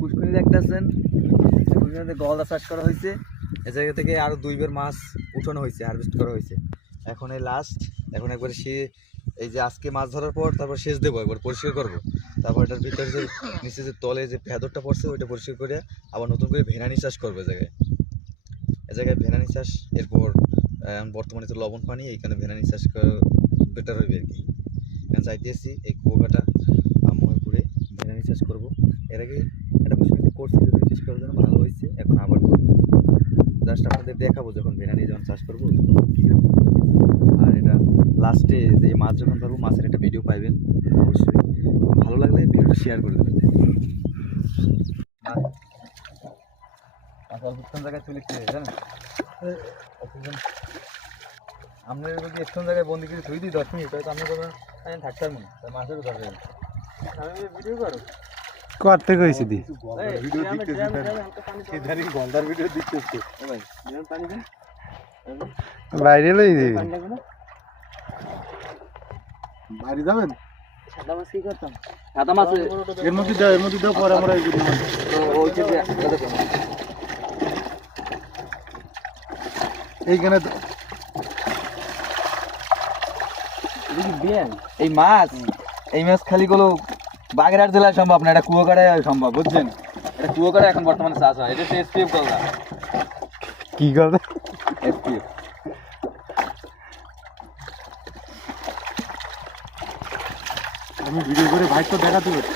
পুষ্করিণী দেখতেছেন, পুষ্করিণীতে গলদা চাষ করা হয়েছে। এ জায়গা থেকে আরও 2 বার মাছ উঠানো হয়েছে, হারভেস্ট করা হয়েছে। এখন এই লাস্ট, এখন একবার সে এই যে আজকে মাছ ধরার পর তারপর সেচ দেবো, একবার পরিষ্কার করবো। তারপর এটার ভিতরে যে নিচে যে তলে যে ভেদরটা পড়ছে ওইটা পরিষ্কার করে আবার নতুন করে ভেনানি চাষ করবো এ জায়গায় ভেনানি চাষ। এরপর বর্তমানে তো লবণ পানি, এইখানে ভেনানি চাষ করা বেটার হবে আর কি। এখন চাইতেছি এই কুয়াকাটা ময়পুরে ভেনানি চাষ করবো। এর আগে একটা পুষ্করিণীতে করছি, যদি চেষ্টা করার জন্য ভালো হয়েছে, এখন আবার করবো। জাস্ট আপনাদের দেখাবো যখন ভেনানি যখন চাষ করবো কী হবে। আর এটা লাস্টে যে মাছ যখন ধরবো মাছের একটা ভিডিও পাইবেন অবশ্যই। ভালো লাগলে ভিডিওটা শেয়ার করে দেবেন। অল্পক্ষণ জায়গায় চলে কি জানেন, আপনার যদি একটু জায়গায় বন্দি করে ধুই দিই 10 মিনিট, হয়তো আপনি করবেন আমি থাকতে পারবো না, মাছেরও দরকার। আমি ভিডিও করো করতে কইছি দি গন্ডার ভিডিও দিচ্ছি বাইরে লই দিবি। বাইরে যাবেন? সাদা মাছ কি করতাম? সাদা মাছ এর মধ্যে দাও পরে আমরা এইখানে এই মাছ খালি গুলো বাগেরহাট জেলায় সম্ভব না, এটা কুয়াকাটায় সম্ভব, বুঝছেন? এটা কুয়াকাটায় এখন বর্তমানে চাষ হয়। এটা এসপিএফ গলদা। কি করবে? এসপিএফ আমি ভিডিও করে ভাই তো দেখাতে পারছি।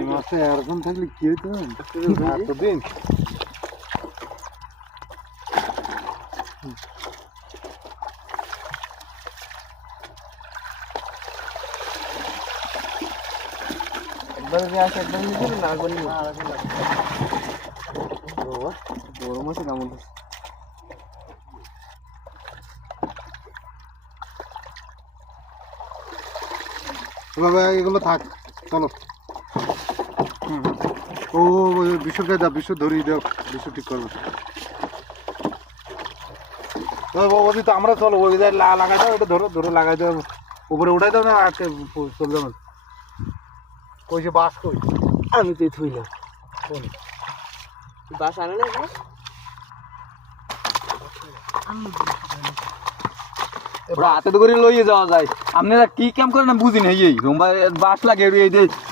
এই মাছটা এরকম থাকলে কি হইতো এতদিন? বড় মাছ কেমন? বাবা এগুলো থাক, চলো। ও বিশ্বকে দাও, বিশ্ব ধরিয়ে দাও, বিশ্ব ঠিক করবে। ওই তো আমরা চলো, ওই লাগাই দাও, এটা ধরো ধরে লাগাই দাও, উপরে উঠাই দাও না, আজকে চলে যাবে। কই যে বাস কই? আমি তো থুইলাম। কোন বাস আনে না? হাতে তো করে লইয়ে যাওয়া যায়। আপনারা কি কাম করেন না বুঝি না। এই বাস লাগে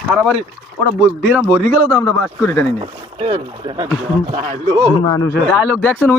সারাবাড়ি ওটা দিলাম ভরি গেল তো আমরা বাস করে টানি না। মানুষের ডায়লগ দেখছেন?